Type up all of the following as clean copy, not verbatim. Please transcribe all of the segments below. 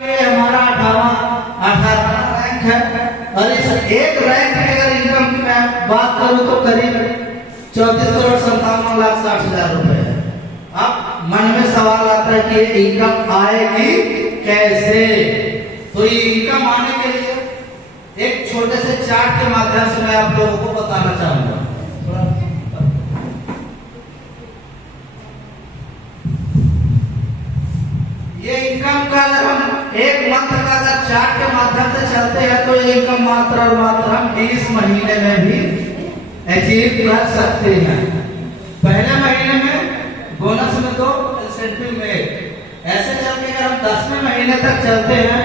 ये हमारा 18वां रैंक है और इस एक रैंक की अगर इनकम की मैं बात करूं तो करीब 34,57,60,000 रुपए है। अब मन में सवाल आता है कि ये इनकम आएगी कैसे। तो ये इनकम आने के लिए एक छोटे से चार्ट के माध्यम से मैं आप लोगों को बताना चाहूंगा। ये इनकम का अगर हम एक मंथ का अगर चार्ट के माध्यम से चलते हैं तो ये इनकम मात्र और मात्र हम 20 महीने में भी अचीव कर सकते हैं। पहले महीने में बोनस में 2, इंसेंटिव में 1, ऐसे चलते अगर हम 10वें महीने तक चलते हैं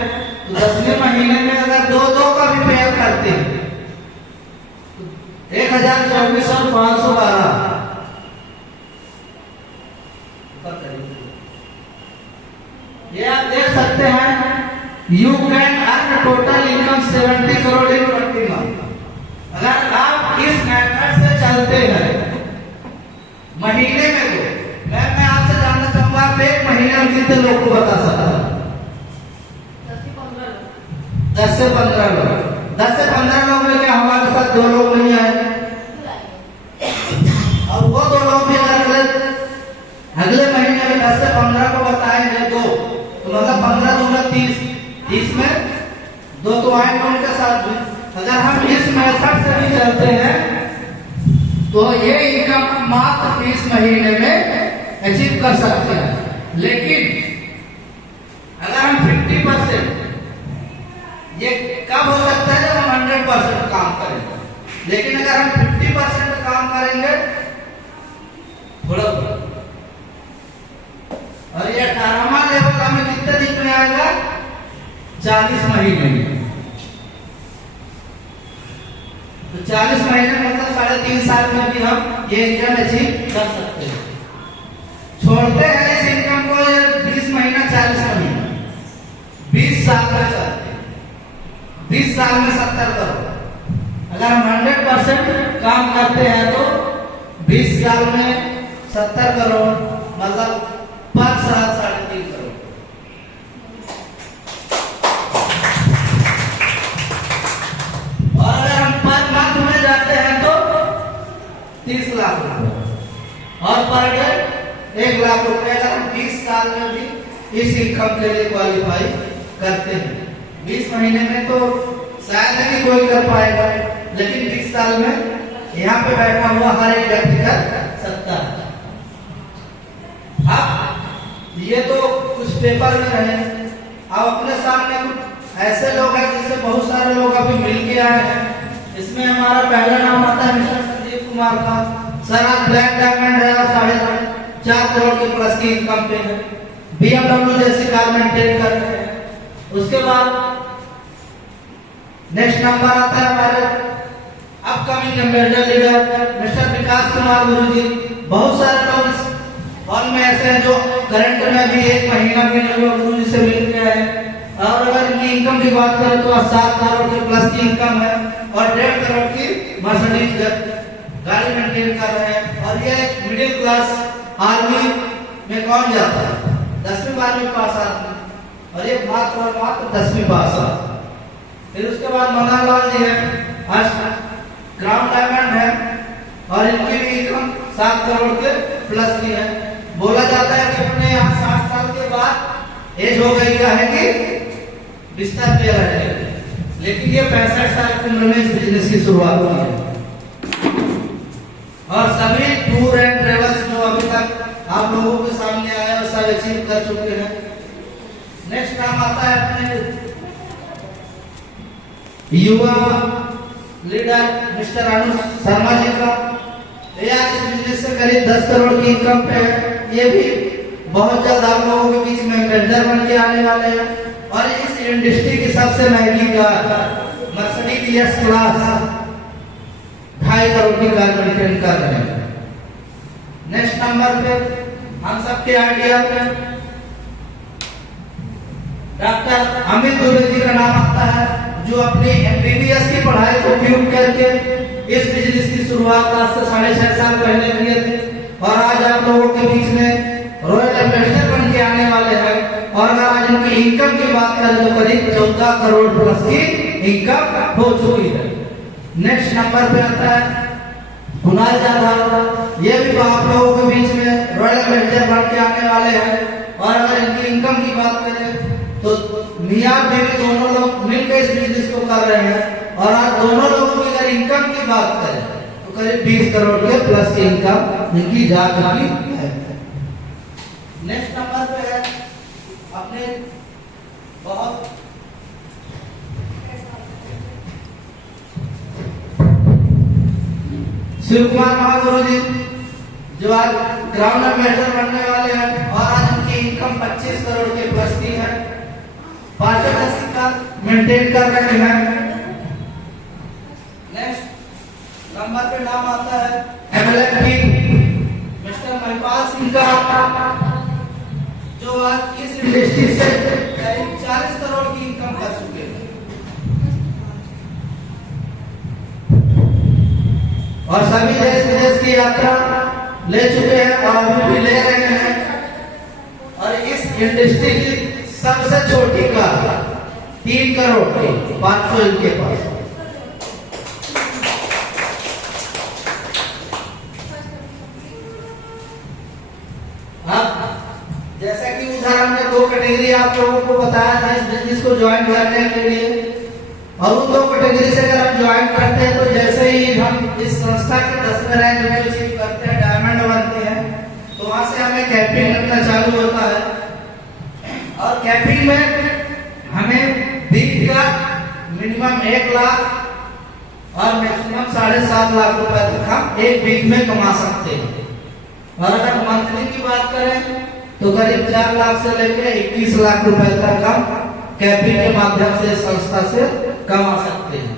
तो 10वें महीने में अगर 2 का भी पेयर करते हैं 1024 और 512 ये आप देख सकते हैं। You can earn total income 70 crore in 20 month. अगर आप इस मेथड से चलते हैं महीने में तो मैं आपसे जानना चाहूंगा आप एक महीने में कितने लोग को बता सकता है? 10 से 15 लोग। 10 से 15 लोग में क्या हमारे साथ 2 लोग नहीं आए और वो 2 लोग भी अगले महीने में 10 से 15 को बताएंगे 2 तो मतलब 15 दूना 30 में 2 तो आएंगे उनके साथ भी। अगर हम इस मेथड से भी चलते हैं तो ये इनकम मात्र 30 महीने में अचीव कर सकते हैं। लेकिन अगर हम 50% ये कब हो सकता है जब हम 100% काम करेंगे। लेकिन अगर हम 50% काम करेंगे थोड़ा और ये 18वां लेवल हमें कितने दिन में आएगा? 40 महीने में। तो 40 महीने मतलब 3.5 साल में भी हम ये इनकम अचीव कर सकते हैं। छोड़ते हैं इस इनकम को 20 महीना 40 महीना 20 साल में चलते हैं। 20 साल में 70 करोड़। अगर हम 100% काम करते हैं तो 20 साल में 70 करोड़ मतलब पर साल 3.5 करोड़। और अगर हम पर मंथ में जाते हैं तो 30 लाख रुपए और पर डे 1 लाख रुपए। अगर हम 20 साल में भी इस इनकम के लिए क्वालिफाई करते हैं। 20 महीने में तो शायद ही कोई कर पाएगा, लेकिन 20 साल में यहाँ पे बैठा हुआ हर एक व्यक्ति कर सकता है। ये तो कुछ पेपर में रहे। अब अपने सामने कुछ ऐसे लोग हैं जिससे बहुत सारे लोग अभी मिल के आए हैं। इसमें हमारा पहला नाम आता है मिस्टर संजीव कुमार का। सर आज ब्लैक डायमंड है और 4.5 करोड़ के प्लस की इनकम पे है। BMW जैसी कार मेंटेन कर रहे हैं। उसके बाद नेक्स्ट नंबर आता है हमारे अपकमिंग एम्बेसडर लीडर मिस्टर विकास कुमार गुरुजी। बहुत सारे लोग इस हॉल में ऐसे हैं जो करंट में भी 1 महीना भी नहीं हुआ गुरु जी से मिल के आए। और अगर इनकी इनकम की बात करें तो 7 करोड़ के प्लस की इनकम है और 1.5 करोड़ की मर्सिडीज गाड़ी मेंटेन कर रहे हैं। और ये मिडिल क्लास आर्मी में कौन जाता है? 10वीं 12वीं पास आदमी और ये मात्र 10वीं पास आ। फिर उसके बाद मनोहर जी है, आज ग्राउंड डायमंड है और इनकी भी इनकम 7 करोड़ के प्लस की है। बोला जाता है कि अपने यहाँ 60 साल के बाद एज हो गई क्या है कि बिस्तर पे रहे, लेकिन ये 65 साल की उम्र में इस बिजनेस की शुरुआत हुई है। और सभी टूर एंड ट्रेवल्स जो अभी तक आप लोगों के सामने आए और सब अचीव कर चुके हैं। नेक्स्ट काम आता है अपने युवा लीडर मिस्टर अनुज शर्मा जी का। यार इस बिजनेस से करीब 10 करोड़ की इनकम पे है। ये भी बहुत जल्द आप लोगों के बीच में वेंडर बन के आने वाले हैं। और इस इंडस्ट्री की सबसे महंगी car Mercedes S class 2.5 crore की कार मेंटेन कर रहे हैं। नेक्स्ट नंबर पे हम सबके आइडिया में डॉक्टर अमित दुबे जी का नाम आता है, जो अपनी MBBS की पढ़ाई को ट्यूब करके इस बिजनेस की शुरुआत आज से 6.5 साल पहले किए थे। और आज आप लोगों के बीच में रॉयल एम्बेसडर बन के आने वाले हैं और अगर आज इनकी इनकम की बात करें तो करीब 14 करोड़ प्लस की इनकम हो चुकी है। नेक्स्ट नंबर पे आता है कुणाल जाधव। ये भी आप लोगों के बीच में रॉयल मैनेजर बन के आने वाले हैं। और अगर इनकी इनकम की बात करें तो मियां बीवी दोनों लोग मिलकर इस बिजनेस को कर रहे हैं। और आज दोनों लोगों की अगर इनकम की बात करें तो करीब 20 करोड़ के प्लस की इनकम इनकी जा चुकी है। नेक्स्ट नंबर पे है अपने बहुत शिव कुमार महागुरु जी, जो आज ग्राउंड एम्बेसडर बनने वाले हैं। और आज उनकी इनकम 25 करोड़ के प्लस की है। पांचों का सिक्का मेंटेन कर रहे हैं। नेक्स्ट नंबर पे नाम आता है एमएलएफपी मिस्टर महिपाल सिंह का, जो आज इस इंडस्ट्री से करीब 40 करोड़ की इनकम कर चुके हैं। और सभी देश विदेश की यात्रा ले चुके हैं और अभी भी ले रहे हैं। और इस इंडस्ट्री की सबसे छोटी कार 3 करोड़ की 500 इनके पास। अब जैसा कि उदाहरण में 2 कैटेगरी आप लोगों को बताया था इस बिजनेस को ज्वाइन करने के लिए। और उन 2 कैटेगरी से अगर हम ज्वाइन करते हैं तो जैसे ही हम इस संस्था के 10वें रैंक में अचीव करते हैं, डायमंड बनते हैं, तो वहां से हमें कैपिंग लगना चालू होता है। और कैपिंग में हमें वीक का मिनिमम 1 लाख और मैक्सिमम 7.5 लाख रुपए तक हम एक वीक में कमा सकते हैं। और अगर मंथली की बात करें तो करीब 4 लाख से लेकर 21 लाख रुपए तक हम कैपिंग के माध्यम से संस्था से कमा सकते हैं।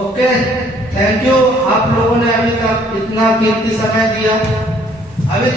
Okay, thank you. आप लोगों ने अभी तक इतना कीमती समय दिया। अभी तो